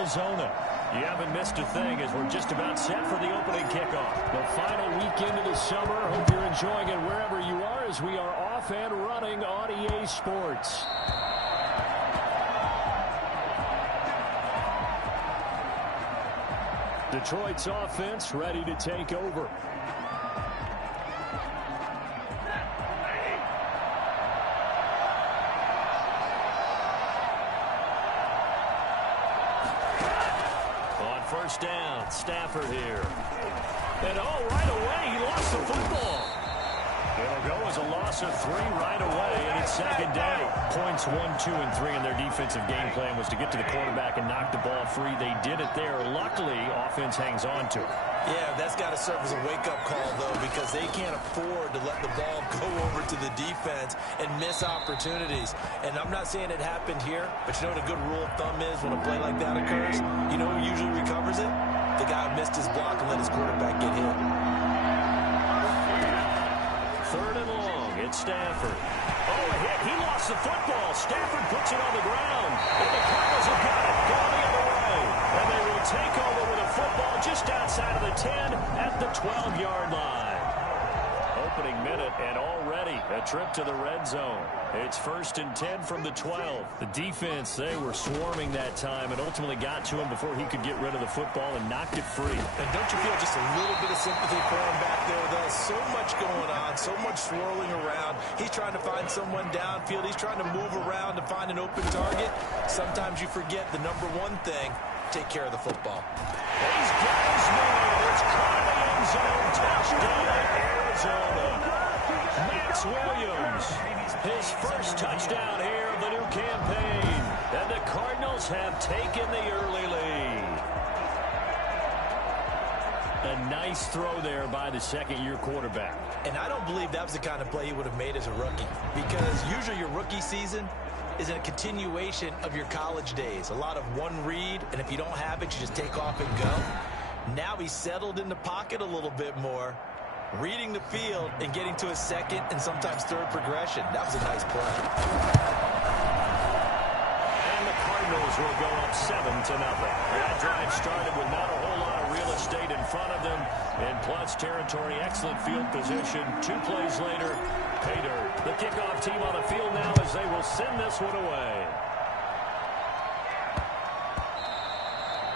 Arizona. You haven't missed a thing as we're just about set for the opening kickoff. The final weekend of the summer. Hope you're enjoying it wherever you are as we are off and running on EA Sports. Detroit's offense ready to take over. On first down, Stafford here. And right away, he lost the football. It'll go as a loss of 3 right away, and it's second down. Points 1, 2, and 3 in their defensive game plan was to get to the quarterback and knock the ball free. They did it there. Luckily, offense hangs on to it. Yeah, that's got to serve as a wake-up call, though, because they can't afford to let the ball go over to the defense and miss opportunities. And I'm not saying it happened here, but you know what a good rule of thumb is when a play like that occurs? You know who usually recovers it? The guy who missed his block and let his quarterback get hit. Third and long, it's Stafford. Oh, a hit. He lost the football. Stafford puts it on the ground. And the Cardinals have got it. Going the other way. And they will take over with a football just outside of the 10 at the 12-yard line. Opening minute and already a trip to the red zone. It's 1st and 10 from the 12. The defense, they were swarming that time and ultimately got to him before he could get rid of the football and knocked it free. And don't you feel just a little bit of sympathy for him back there, though? So much going on, so much swirling around. He's trying to find someone downfield. He's trying to move around to find an open target. Sometimes you forget the number one thing, take care of the football. He's got his man. It's caught in the end zone. Touchdown, Arizona. Max Williams, his first touchdown here of the new campaign. And the Cardinals have taken the early lead. A nice throw there by the second-year quarterback. And I don't believe that was the kind of play he would have made as a rookie, because usually your rookie season is a continuation of your college days. A lot of one read, and if you don't have it, you just take off and go. Now he's settled in the pocket a little bit more, reading the field and getting to a second and sometimes third progression. That was a nice play. And the Cardinals will go up 7-0. That drive started with not a whole lot of real estate in front of them. In plus territory, excellent field position. 2 plays later, pay dirt. The kickoff team on the field now as they will send this one away.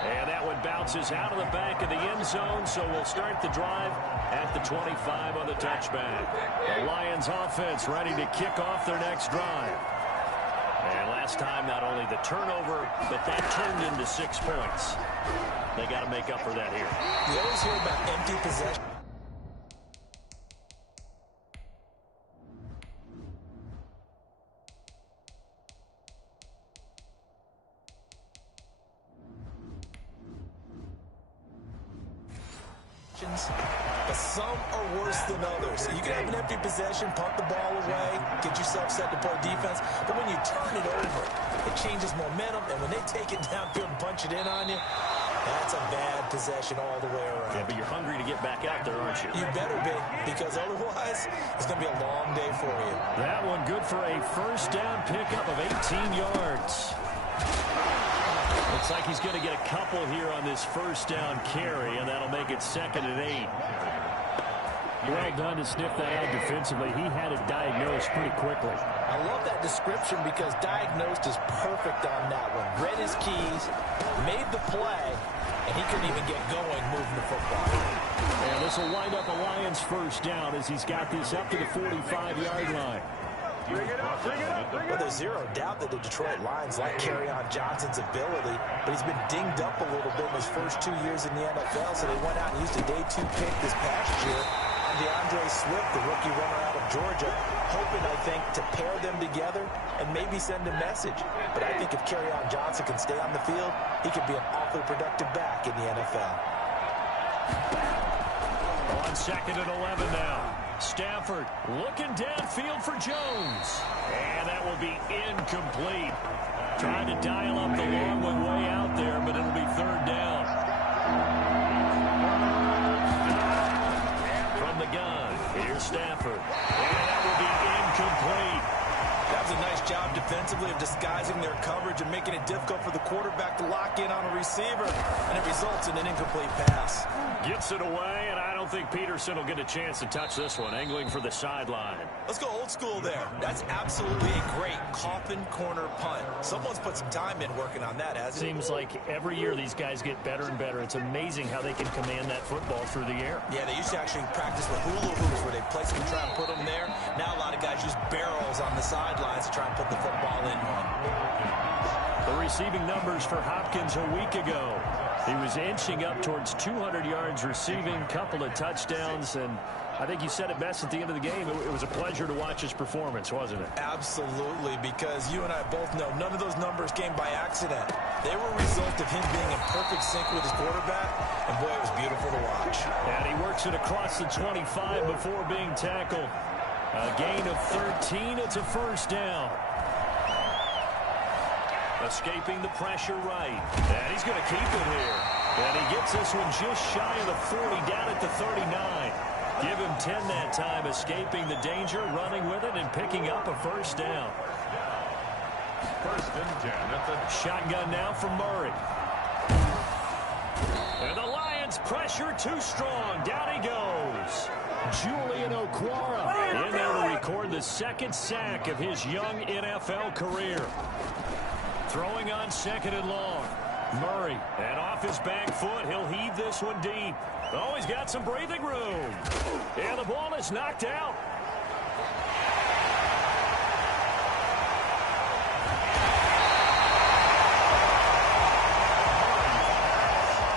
And that one bounces out of the back of the end zone, so we'll start the drive at the 25 on the touchback. The Lions offense ready to kick off their next drive. And last time, not only the turnover, but that turned into 6 points. They got to make up for that here. You always hear about empty possession. But some are worse than others. You can have an empty possession, punt the ball away, get yourself set to play defense, but when you turn it over, it changes momentum, and when they take it downfield and punch it in on you, that's a bad possession all the way around. Yeah, but you're hungry to get back out there, aren't you? You better be, because otherwise, it's going to be a long day for you. That one good for a first down pickup of 18 yards. Looks like he's going to get a couple here on this first down carry, and that'll make it 2nd and 8. Well done to sniff that out defensively. He had it diagnosed pretty quickly. I love that description because diagnosed is perfect on that one. Read his keys, made the play, and he couldn't even get going moving the football. And this will wind up a Lions first down as he's got this up to the 45-yard line. Well, there's zero doubt that the Detroit Lions like Kerryon Johnson's ability, but he's been dinged up a little bit in his first 2 years in the NFL, so they went out and used a day 2 pick this past year. DeAndre Swift, the rookie runner out of Georgia, hoping, I think, to pair them together and maybe send a message. But I think if Kerryon Johnson can stay on the field, he could be an awfully productive back in the NFL. On 2nd and 11 now. Stafford looking downfield for Jones. And that will be incomplete. Trying to dial up the long one way out there, but it'll be 3rd down. From the gun, here's Stafford. And that will be incomplete. That was a nice job defensively They're disguising their coverage and making it difficult for the quarterback to lock in on a receiver, and it results in an incomplete pass. Gets it away, and I don't think Peterson will get a chance to touch this one, angling for the sideline. Let's go old school there. That's absolutely a great coffin corner punt. Someone's put some time in working on that, hasn't it? Seems like every year these guys get better and better. It's amazing how they can command that football through the air. Yeah, they used to actually practice with hula hoops where they place them and try and put them there. Now a lot of guys use barrels on the sidelines to try and put the football in one. The receiving numbers for Hopkins a week ago. He was inching up towards 200 yards receiving, couple of touchdowns, and I think you said it best at the end of the game. It was a pleasure to watch his performance, wasn't it? Absolutely, because you and I both know none of those numbers came by accident. They were a result of him being in perfect sync with his quarterback, and boy, it was beautiful to watch. And he works it across the 25 before being tackled. A gain of 13, it's a first down. Escaping the pressure right. And he's going to keep it here. And he gets this one just shy of the 40, down at the 39. Give him 10 that time, escaping the danger, running with it, and picking up a first down. First and 10 at the shotgun now from Murray. And the Lions pressure too strong. Down he goes. Julian Okwara in there to record the second sack of his young NFL career. Throwing on second and long. Murray, and off his back foot, he'll heave this one deep. Oh, he's got some breathing room. And the ball is knocked out.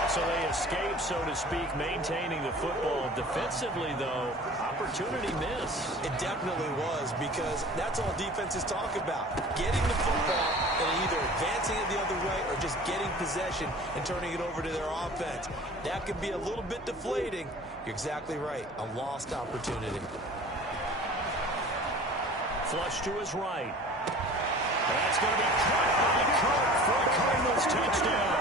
So they escape, so to speak, maintaining the football. Defensively, though, opportunity miss. It definitely was, because that's all defenses talk about. Getting the football and either advancing it the other way or just getting possession and turning it over to their offense. That can be a little bit deflating. You're exactly right. A lost opportunity. Flush to his right. That's going to be caught by Kirk for a Cardinals touchdown.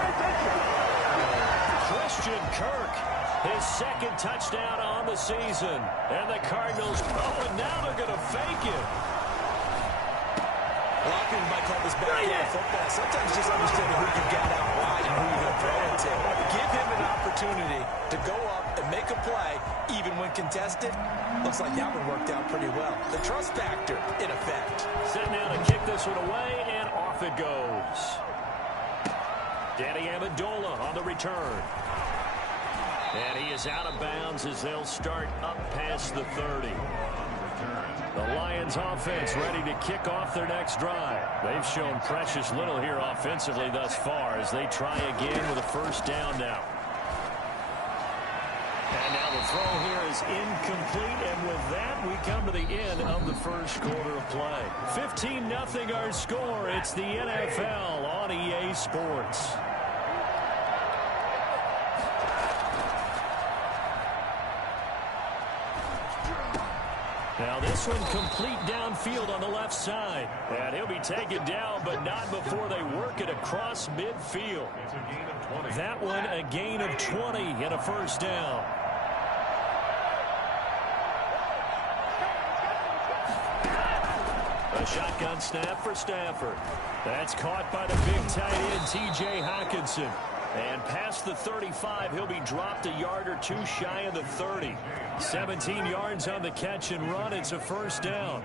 Christian Kirk, his second touchdown on the season. And the Cardinals, and now they're going to fake it. A lot of people might call this backyard football. Sometimes just understanding who you got out wide and who you're going to throw it to. Give him an opportunity to go up and make a play, even when contested. Looks like that one worked out pretty well. The trust factor, in effect. Setting down to kick this one away, and off it goes. Danny Amendola on the return. And he is out of bounds as they'll start up past the 30. The Lions offense ready to kick off their next drive. They've shown precious little here offensively thus far as they try again with a first down now. And now the throw here is incomplete, and with that we come to the end of the first quarter of play. 15-0 our score. It's the NFL on EA Sports. Now this one complete downfield on the left side. And he'll be taken down, but not before they work it across midfield. That one a gain of 20 and a first down. A shotgun snap for Stafford. That's caught by the big tight end, T.J. Hockenson. And past the 35, he'll be dropped a yard or two shy of the 30. 17 yards on the catch and run. It's a first down.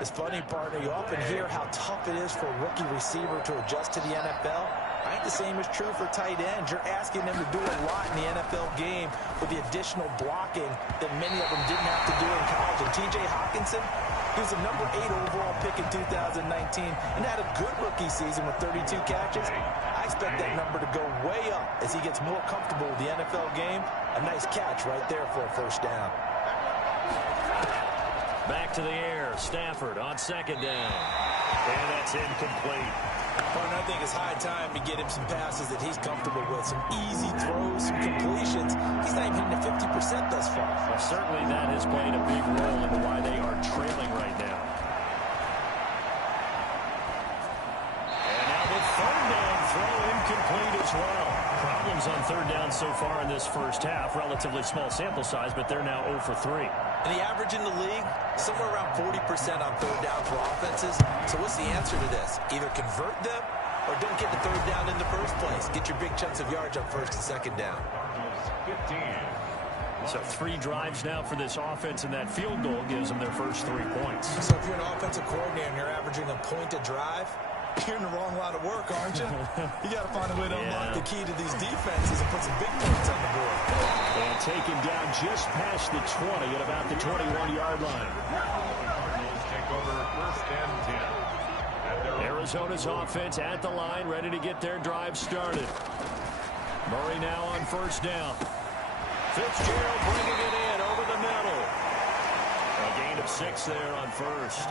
It's funny, partner. You often hear how tough it is for a rookie receiver to adjust to the NFL. I think the same is true for tight ends. You're asking them to do a lot in the NFL game with the additional blocking that many of them didn't have to do in college. And T.J. Hockenson, he was a number 8 overall pick in 2019 and had a good rookie season with 32 catches. I expect that number to go way up as he gets more comfortable with the NFL game. A nice catch right there for a first down. Back to the air. Stafford on second down. And that's incomplete. Partner, I think it's high time to get him some passes that he's comfortable with. Some easy throws, some completions. He's not even hitting the 50% thus far. Well, certainly that has played a big role into why they are trailing right now. And now the third down throw incomplete as well. problems on third down so far in this first half. Relatively small sample size, but they're now 0 for 3. And the average in the league, somewhere around 40% on third down for offenses. So what's the answer to this? Either convert them or don't get the third down in the first place. Get your big chunks of yards on first and second down. 15. So 3 drives now for this offense, and that field goal gives them their first 3 points. So if you're an offensive coordinator and you're averaging a point a drive, you're in the wrong line of work, aren't you? You got to find a way to unlock the key to these defenses and put some big points on the board. And taken down just past the 20 at about the 21-yard line. Cardinals take over first and 10. Arizona's offense at the line, ready to get their drive started. Murray now on first down. Fitzgerald bringing it in over the middle. A gain of 6 there on first.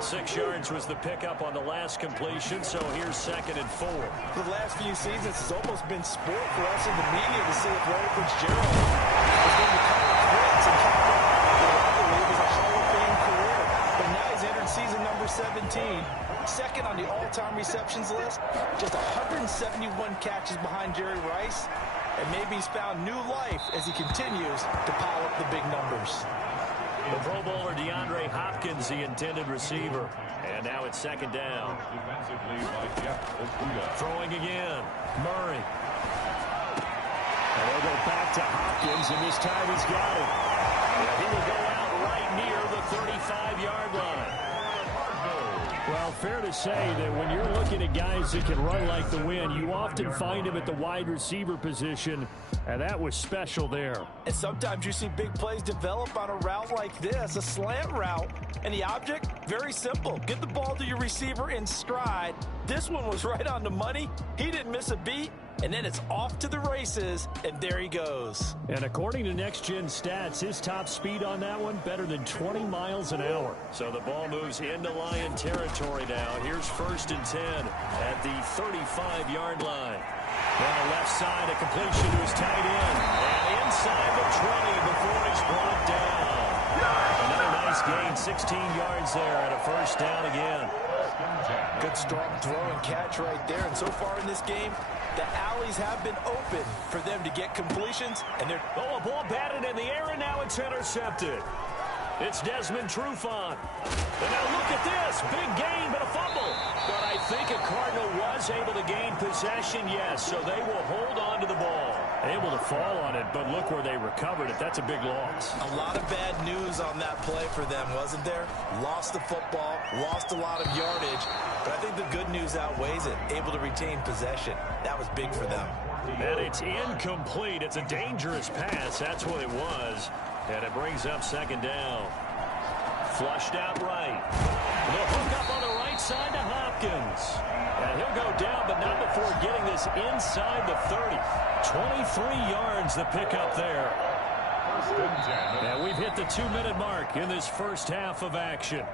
6 yards was the pickup on the last completion, so here's 2nd and 4. For the last few seasons, it's almost been sport for us in the media to see if Larry Fitzgerald is going to call it quits and cap off the rivalry of his Hall of Fame career. But now he's entered season number 17. 2nd on the all-time receptions list. Just 171 catches behind Jerry Rice. And maybe he's found new life as he continues to pile up the big numbers. The Pro Bowler DeAndre Hopkins, the intended receiver. And now it's 2nd down. Throwing again. Murray. And they'll go back to Hopkins, and this time he's got it. And he will go out right near the 35-yard line. Well, fair to say that when you're looking at guys that can run like the wind, you often find them at the wide receiver position, and that was special there. And sometimes you see big plays develop on a route like this, a slant route, and the object, very simple. Get the ball to your receiver in stride. This one was right on the money. He didn't miss a beat. And then it's off to the races, and there he goes. And according to Next Gen Stats, his top speed on that one, better than 20 miles an hour. So the ball moves into Lion territory now. Here's 1st and 10 at the 35-yard line. On the left side, a completion to his tight end. And inside the 20 before he's brought down. Another nice gain, 16 yards there at a 1st down again. Good strong throw and catch right there. And so far in this game, the alleys have been open for them to get completions. And they're... Oh, a ball batted in the air, and now it's intercepted. It's Desmond Trufant. And now look at this. Big gain, but a fumble. But I think a Cardinal was able to gain possession, yes. So they will hold on to the ball. Able to fall on it, but look where they recovered it. That's a big loss. A lot of bad news on that play for them, wasn't there? Lost the football, lost a lot of yardage. But I think the good news outweighs it. Able to retain possession. That was big for them. And it's incomplete. It's a dangerous pass. That's what it was. And it brings up 2nd down. Flushed out right. The hook up on the right side to Hopkins. And he'll go down, but not before getting this inside the 30. 23 yards the pickup there. And we've hit the 2-minute mark in this first half of action.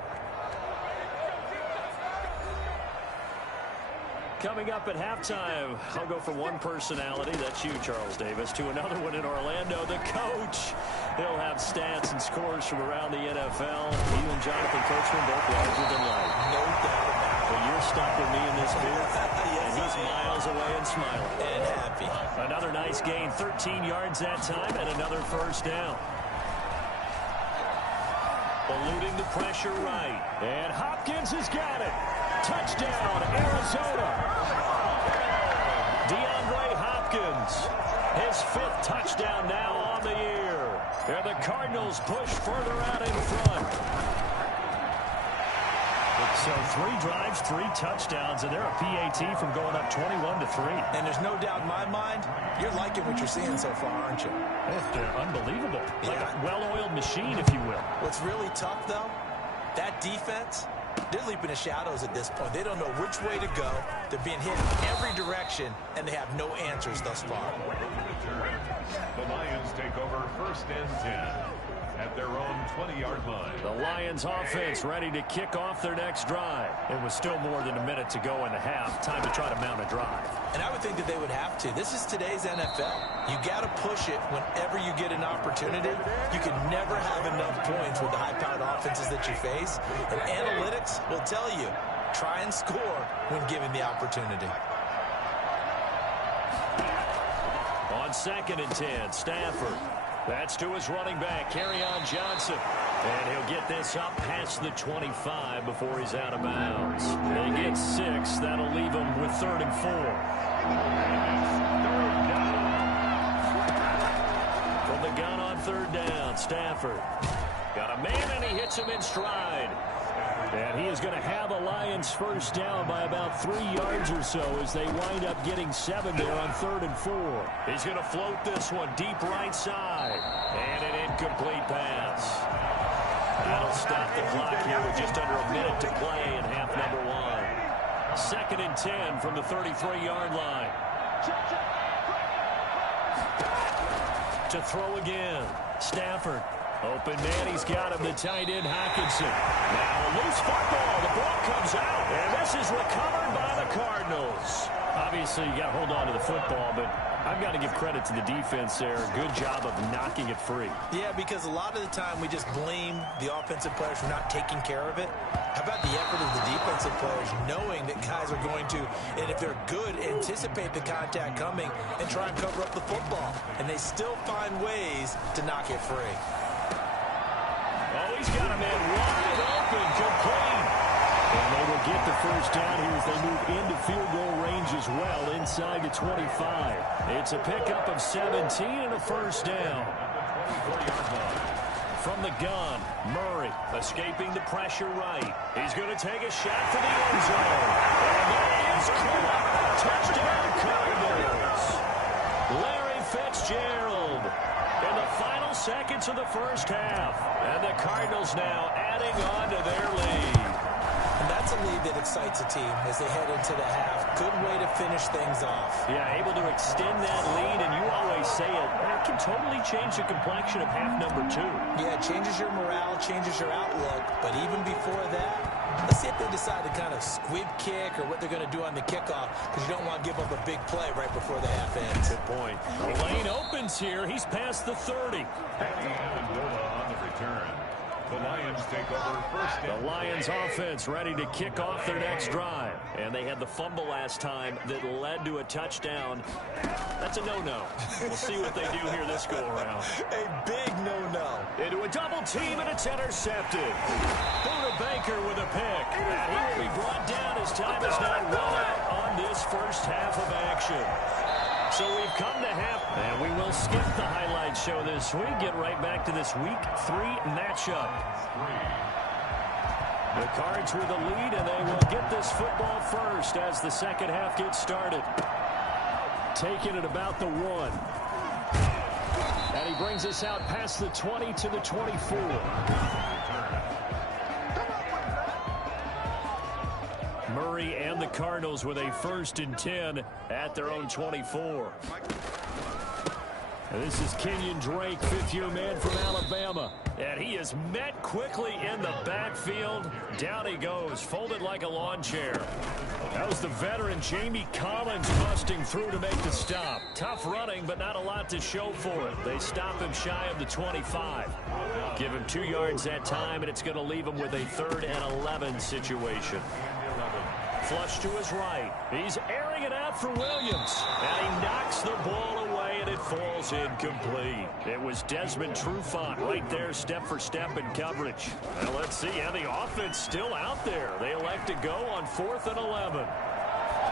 Coming up at halftime, I'll go from one personality, that's you, Charles Davis, to another one in Orlando, the coach. He'll have stats and scores from around the NFL. He and Jonathan Coachman both larger than life. No doubt about it. But you're stuck with me in this booth, and he's miles away and smiling. And happy. Another nice gain, 13 yards that time, and another 1st down. Eluding the pressure right. And Hopkins has got it. Touchdown, Arizona. DeAndre Hopkins, his 5th touchdown now on the year. And the Cardinals push further out in front. So 3 drives, 3 touchdowns, and they're a PAT from going up 21-3. And there's no doubt in my mind, you're liking what you're seeing so far, aren't you? They're unbelievable. Yeah. Like a well-oiled machine, if you will. What's really tough, though, that defense, they're leaping the shadows at this point. They don't know which way to go. They're being hit in every direction, and they have no answers thus far. The Lions take over 1st and 10 at their own 20-yard line. The Lions offense ready to kick off their next drive. It was still more than a minute to go in the half. Time to try to mount a drive. And I would think that they would have to. This is today's NFL. You got to push it whenever you get an opportunity. You can never have enough points with the high-powered offenses that you face. And analytics will tell you, try and score when given the opportunity. On 2nd and 10, Stafford. That's to his running back, Kerryon Johnson. And he'll get this up past the 25 before he's out of bounds. They get 6. That'll leave him with 3rd and 4. From the gun on 3rd down, Stafford. Got a man, and he hits him in stride. And he is going to have a Lions first down by about 3 yards or so as they wind up getting 7 there on 3rd and 4. He's going to float this one deep right side. And an incomplete pass. That'll stop the clock here with just under a minute to play in half number 1. 2nd and 10 from the 33-yard line. To throw again. Stafford. Open man, he's got him, the tight end, Hockenson. Now a loose football, the ball comes out, and this is recovered by the Cardinals. Obviously, you got to hold on to the football, but I've got to give credit to the defense there. Good job of knocking it free. Yeah, because a lot of the time we just blame the offensive players for not taking care of it. How about the effort of the defensive players knowing that guys are going to, and if they're good, anticipate the contact coming and try and cover up the football. And they still find ways to knock it free. Oh, he's got a man wide open, complete. And they will get the first down here as they move into field goal range as well, inside the 25. It's a pickup of 17 and a first down. From the gun, Murray escaping the pressure right. He's going to take a shot for the end zone. And that is caught. Touchdown, Cardinals. Larry Fitzgerald. In the final seconds of the first half. And the Cardinals now adding on to their lead. And that's a lead that excites a team as they head into the half. Good way to finish things off. Yeah, able to extend that lead, and you always say it can totally change the complexion of half number 2. Yeah, it changes your morale, changes your outlook. But even before that, let's see if they decide to kind of squib kick or what they're going to do on the kickoff, because you don't want to give up a big play right before the half ends. Good point. The lane opens here. He's past the 30. On the return. The Lions take over first. The Lions offense ready to kick off their next drive. And they had the fumble last time that led to a touchdown. That's a no-no. We'll see what they do here this go-around. A big no-no. Into a double team, and it's intercepted. Buda Baker with a pick. And he will be brought down as time is now run out on this first half of action. So we've come to half, and we will skip the highlight show this week. Get right back to this Week 3 matchup. The Cards with the lead, and they will get this football first as the second half gets started. Taking it about the 1. And he brings us out past the 20 to the 24. Murray and the Cardinals with a 1st and 10 at their own 24. And this is Kenyon Drake, 5th-year man from Alabama. And he is met quickly in the backfield. Down he goes, folded like a lawn chair. That was the veteran Jamie Collins busting through to make the stop. Tough running, but not a lot to show for it. They stop him shy of the 25. Give him 2 yards that time, and it's going to leave him with a 3rd and 11 situation. Flush to his right. He's airing it out for Williams. And he knocks the ball away, and it falls incomplete. It was Desmond Trufant right there, step for step in coverage. Well, let's see. And the offense still out there. They elect to go on 4th and 11.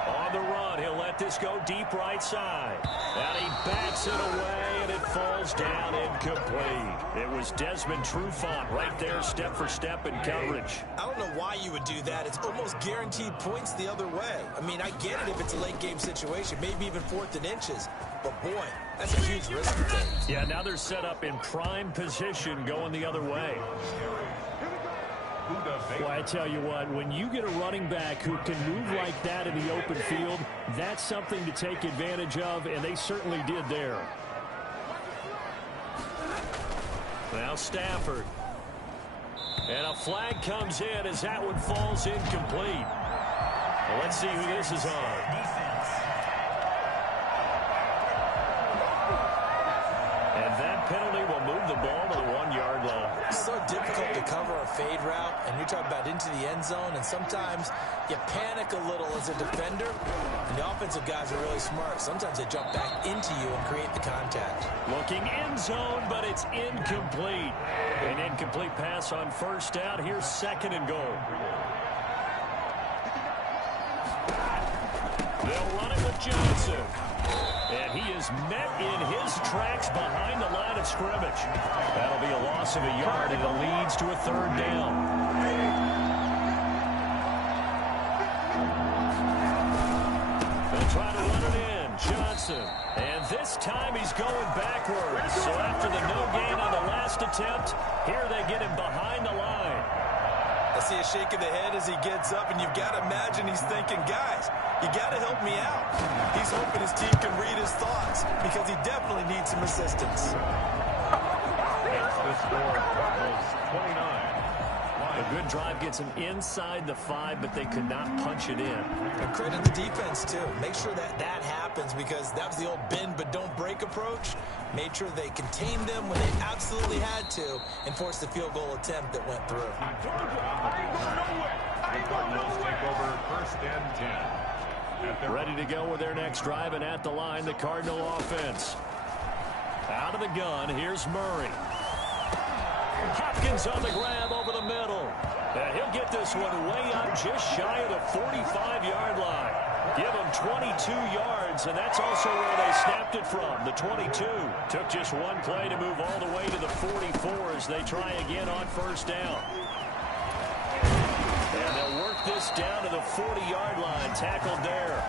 On the run, he'll let this go deep right side. And he bats it away, and it falls down incomplete. It was Desmond Trufant right there, step for step in coverage. I don't know why you would do that. It's almost guaranteed points the other way. I mean, I get it if it's a late game situation, maybe even 4th and inches. But, boy, that's a huge risk to take. Yeah, now they're set up in prime position going the other way. Well, I tell you what, when you get a running back who can move like that in the open field, that's something to take advantage of, and they certainly did there. Now Stafford. And a flag comes in as that one falls incomplete. Well, let's see who this is on. And that penalty will move the ball to the 1-yard line. It's so difficult to cover a fade route, and you're talking about into the end zone, and sometimes You panic a little as a defender, and the offensive guys are really smart. Sometimes they jump back into you and create the contact. Looking end zone, but it's incomplete. An incomplete pass on first down. Here's 2nd and goal. They'll run it with Johnson. And he is met in his tracks behind the line of scrimmage. That'll be a loss of a yard, and it leads to a 3rd down. Trying to run it in. Johnson. And this time he's going backwards. So after the no gain on the last attempt, here they get him behind the line. I see a shake of the head as he gets up, and you've got to imagine he's thinking, guys, you got to help me out. He's hoping his team can read his thoughts because he definitely needs some assistance. It's the score, Cardinals 29. A good drive gets him inside the 5, but they could not punch it in. And credit the defense, too. Make sure that happens because that was the old bend but don't break approach. Made sure they contained them when they absolutely had to and forced the field goal attempt that went through. The Cardinals take over 1st and 10. Ready to go with their next drive, and at the line, the Cardinal offense. Out of the gun, here's Murray. Hopkins on the grab over the middle. And he'll get this one way up just shy of the 45-yard line. Give him 22 yards, and that's also where they snapped it from, the 22. Took just one play to move all the way to the 44 as they try again on first down. And they'll work this down to the 40-yard line, tackled there.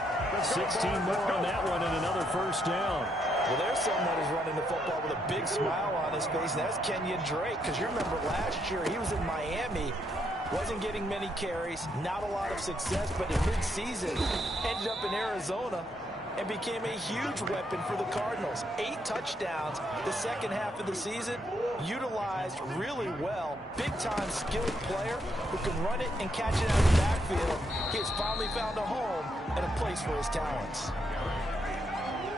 16 more on that one and another first down. Well, there's someone who's running the football with a big smile on his face, and that's Kenyon Drake, because you remember last year he was in Miami, wasn't getting many carries, not a lot of success, but in mid-season ended up in Arizona and became a huge weapon for the Cardinals. 8 touchdowns the second half of the season, utilized really well. Big-time skilled player who can run it and catch it out of the backfield. He has finally found a home and a place for his talents.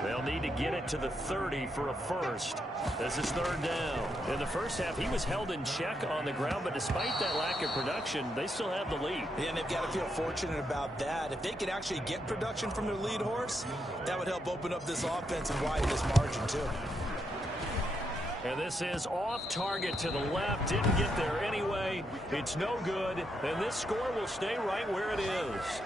They'll need to get it to the 30 for a first. This is 3rd down. In the first half, he was held in check on the ground, but despite that lack of production, they still have the lead. Yeah, and they've got to feel fortunate about that. If they could actually get production from their lead horse, that would help open up this offense and widen this margin, too. And this is off target to the left. Didn't get there anyway. It's no good. And this score will stay right where it is.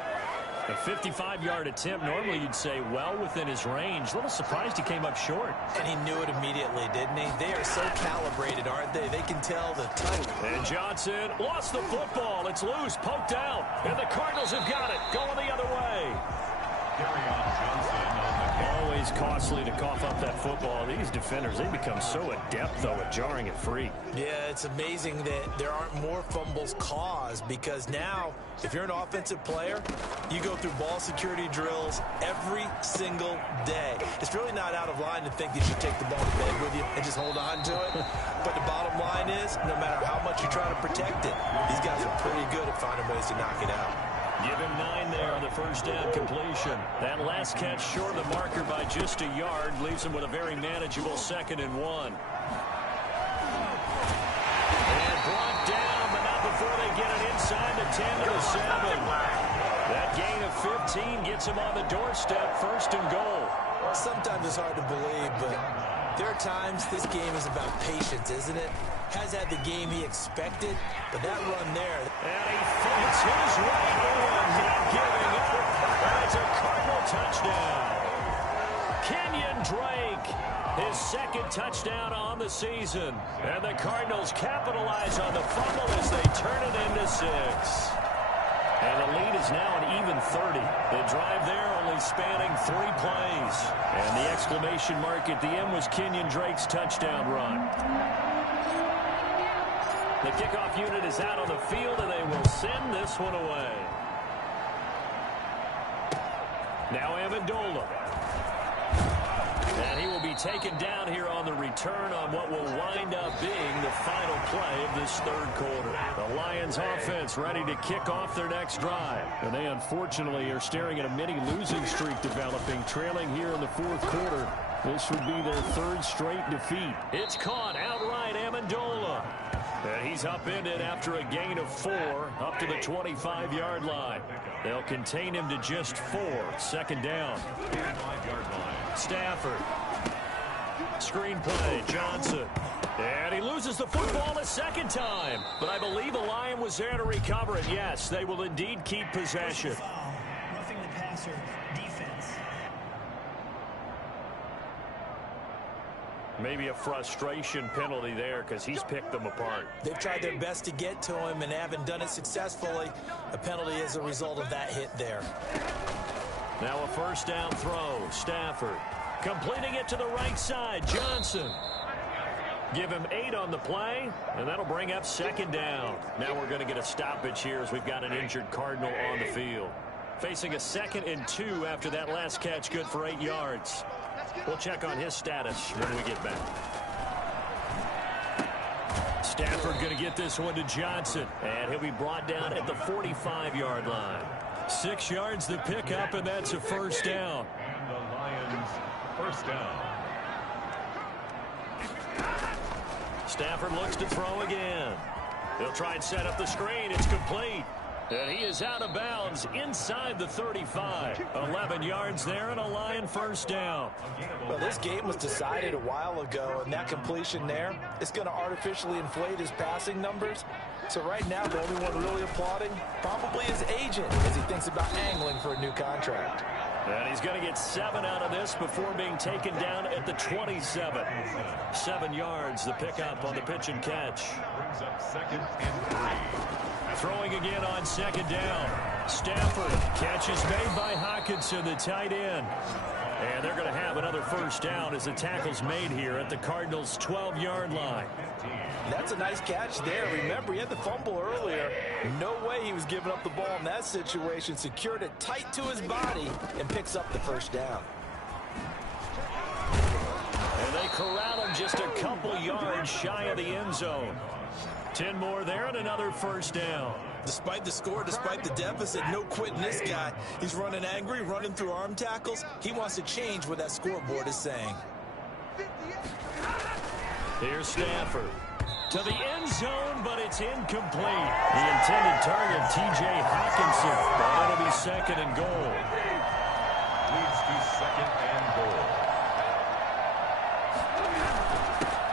A 55-yard attempt, normally you'd say well within his range. A little surprised he came up short. And he knew it immediately, didn't he? They are so calibrated, aren't they? They can tell the type. And Johnson lost the football. It's loose, poked out. And the Cardinals have got it, going the other way. Carry on Johnson on the Always costly to cough up that football. These defenders, they become so adept, though, at jarring it free. Yeah, it's amazing that there aren't more fumbles caused because now, if you're an offensive player, you go through ball security drills every single day. It's really not out of line to think that you take the ball to bed with you and just hold on to it. But the bottom line is, no matter how much you try to protect it, these guys are pretty good at finding ways to knock it out. Give him 9 there on the first down completion. That last catch short of the marker by just a yard leaves him with a very manageable 2nd and 1. And brought down, but not before they get it inside the 10 to the 7. That gain of 15 gets him on the doorstep, 1st and goal. Sometimes it's hard to believe, but there are times this game is about patience, isn't it? Has had the game he expected, but that run there. And he fights his way in, not giving up. And it's a Cardinal touchdown. Kenyon Drake, his 2nd touchdown on the season. And the Cardinals capitalize on the fumble as they turn it into 6. And the lead is now an even 30. The drive there only spanning 3 plays. And the exclamation mark at the end was Kenyon Drake's touchdown run. The kickoff unit is out on the field, and they will send this one away. Now Amendola. And he will be taken down here on the return on what will wind up being the final play of this 3rd quarter. The Lions offense ready to kick off their next drive. And they unfortunately are staring at a mini losing streak developing, trailing here in the 4th quarter. This would be their 3rd straight defeat. It's caught outright, Amendola. And He's upended after a gain of 4 up to the 25-yard line. They'll contain him to just 4. Second down. Stafford. Screen play. Johnson. And he loses the football a second time. But I believe a Lion was there to recover it. Yes, they will indeed keep possession. Roughing the passer defense. Maybe a frustration penalty there because he's picked them apart. They've tried their best to get to him and haven't done it successfully. A penalty is a result of that hit there. Now a first down throw. Stafford completing it to the right side. Johnson. Give him 8 on the play, and that'll bring up second down. Now we're going to get a stoppage here as we've got an injured Cardinal on the field. Facing a 2nd and 2 after that last catch, good for 8 yards. We'll check on his status when we get back. Stafford going to get this one to Johnson, and he'll be brought down at the 45-yard line. 6 yards to pick up, and that's a first down. And the Lions first down. Stafford looks to throw again. He'll try and set up the screen. It's complete. And he is out of bounds inside the 35. 11 yards there and a Lion first down. Well, this game was decided a while ago, and that completion there is going to artificially inflate his passing numbers. So right now, the only one really applauding probably his agent as he thinks about angling for a new contract. And he's going to get 7 out of this before being taken down at the 27. 7 yards, the pickup on the pitch and catch. Brings up 2nd and 3. Throwing again on second down. Stafford. Catch is made by Hawkinson, the tight end. And they're going to have another first down as the tackle's made here at the Cardinals' 12-yard line. That's a nice catch there. Remember, he had the fumble earlier. No way he was giving up the ball in that situation. Secured it tight to his body and picks up the first down. And they corral him just a couple yards shy of the end zone. 10 more there and another first down. Despite the score, despite the deficit, no quitting this guy. He's running angry, running through arm tackles. He wants to change what that scoreboard is saying. Here's Stafford. To the end zone, but it's incomplete. The intended target, T.J. Hawkinson. But it'll be 2nd and goal. Leads to 2nd and goal.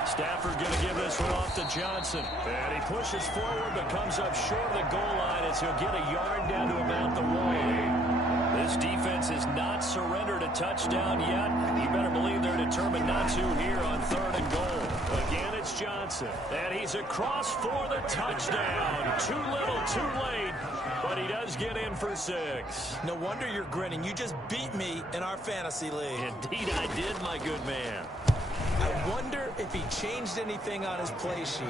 Stafford going to give this one off to Johnson. And he pushes forward but comes up short of the goal line as he'll get a yard down to about the 1. This defense has not surrendered a touchdown yet. You better believe they're determined not to here on 3rd and goal. Again, it's Johnson. And he's across for the touchdown. Too little, too late. But he does get in for 6. No wonder you're grinning. You just beat me in our fantasy league. Indeed I did, my good man. I wonder if he changed anything on his play sheet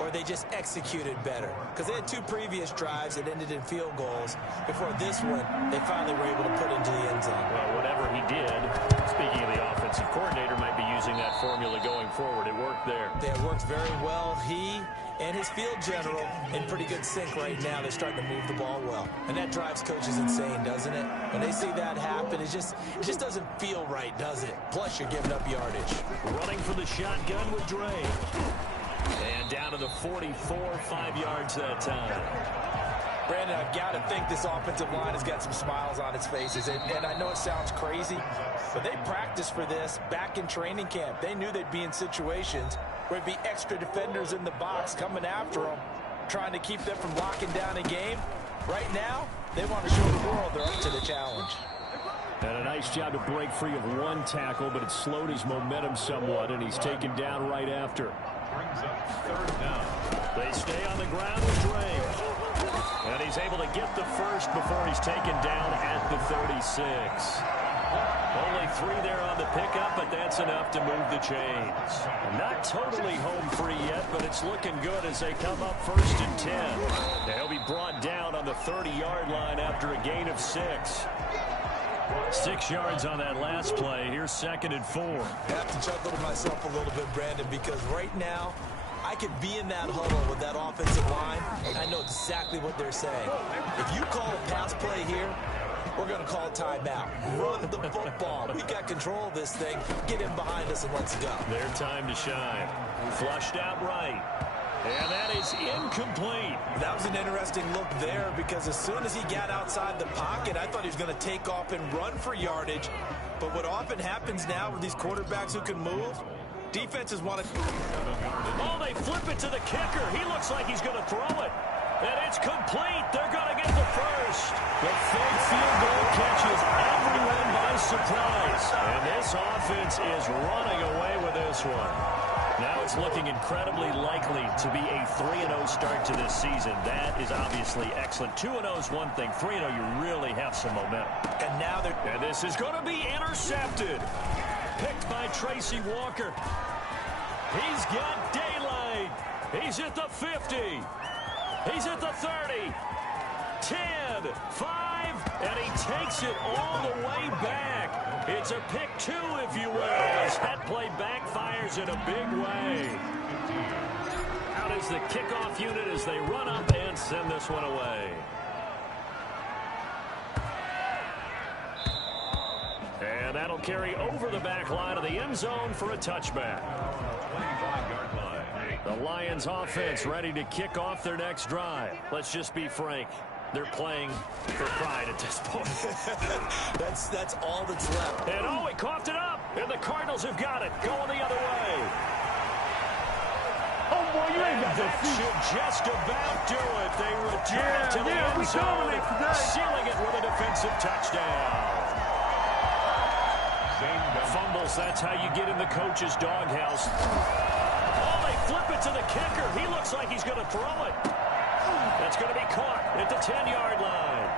or they just executed better. Because they had 2 previous drives that ended in field goals. Before this one, they finally were able to put into the end zone. Well, whatever he did, speaking of the offensive coordinator, might be using that formula going forward. It worked there. It worked very well. He and his field general in pretty good sync right now. They're starting to move the ball well. And that drives coaches insane, doesn't it? When they see that happen, it just doesn't feel right, does it? Plus, you're giving up yardage. Running for the shotgun with Dre. And down to the 44, 5 yards that time. Brandon, I've got to think this offensive line has got some smiles on its faces. And I know it sounds crazy, but they practiced for this back in training camp. They knew they'd be in situations where it'd be extra defenders in the box coming after them, trying to keep them from locking down a game. Right now, they want to show the world they're up to the challenge. And a nice job to break free of 1 tackle, but it slowed his momentum somewhat, and he's taken down right after. Brings up 3rd down. They stay on the ground with Dre. And he's able to get the first before he's taken down at the 36. Only 3 there on the pickup, but that's enough to move the chains. Not totally home free yet, but it's looking good as they come up 1st and 10. And he'll be brought down on the 30-yard line after a gain of 6. 6 yards on that last play. Here's 2nd and 4. I have to chuckle to myself a little bit, Brandon, because right now, I could be in that huddle with that offensive line, and I know exactly what they're saying. If you call a pass play here, we're going to call timeout. Run the football. We got control of this thing. Get him behind us and let's go. Their time to shine. Flushed out right. And that is incomplete. That was an interesting look there because as soon as he got outside the pocket, I thought he was going to take off and run for yardage. But what often happens now with these quarterbacks who can move, defenses want to... Oh, they flip it to the kicker. He looks like he's going to throw it. And it's complete. They're going to get the first. The fake field goal catches everyone by surprise. And this offense is running away with this one. Now it's looking incredibly likely to be a 3-0 start to this season. That is obviously excellent. 2-0 is one thing. 3-0, you really have some momentum. And now they're... And this is going to be intercepted. Picked by Tracy Walker. He's got daylight. He's at the 50. He's at the 30. 10, 5, and he takes it all the way back. It's a pick two, if you will, as that play backfires in a big way. Out is the kickoff unit as they run up and send this one away. And that'll carry over the back line of the end zone for a touchback. 25-yard line. The Lions offense ready to kick off their next drive. Let's just be frank. They're playing for pride at this point. that's all that's left. And oh, he coughed it up. And the Cardinals have got it. Going the other way. Oh, boy, you ain't got that should just about do it. They return it to the end zone, sealing it with a defensive touchdown. Fumbles, that's how you get in the coach's doghouse. Oh, they flip it to the kicker. He looks like he's going to throw it. That's going to be caught at the 10-yard line.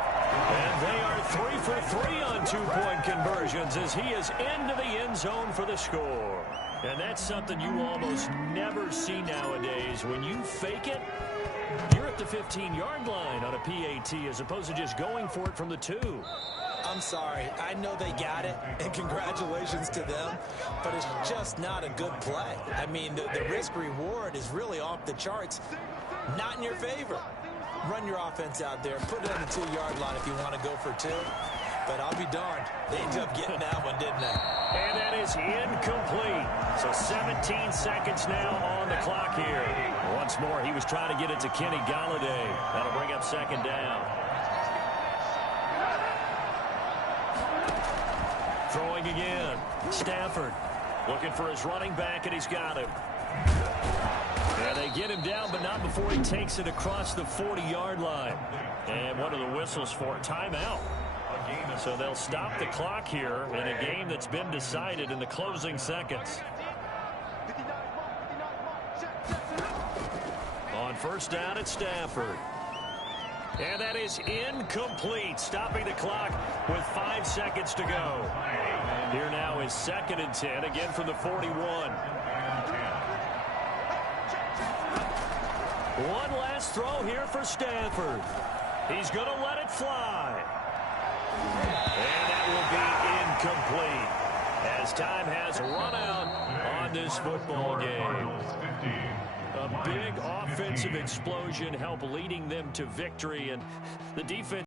And they are 3 for 3 on two-point conversions as he is into the end zone for the score. And that's something you almost never see nowadays. When you fake it, you're at the 15-yard line on a PAT as opposed to just going for it from the 2. I'm sorry. I know they got it, and congratulations to them, but it's just not a good play. I mean, the risk-reward is really off the charts. Not in your favor. Run your offense out there. Put it on the 2-yard line if you want to go for 2. But I'll be darned. They ended up getting that one, didn't they? And that is incomplete. So 17 seconds now on the clock here. Once more, he was trying to get it to Kenny Golladay. That'll bring up second down. Throwing again. Stafford looking for his running back, and he's got him. And they get him down, but not before he takes it across the 40-yard line. And what are the whistles for? Timeout. So they'll stop the clock here in a game that's been decided in the closing seconds. On first down, it's Stafford. And that is incomplete, stopping the clock with 5 seconds to go. Here now is 2nd and 10, again from the 41. One last throw here for Stafford. He's going to let it fly. And that will be incomplete as time has run out on this football game. A big offensive explosion helped leading them to victory, and the defense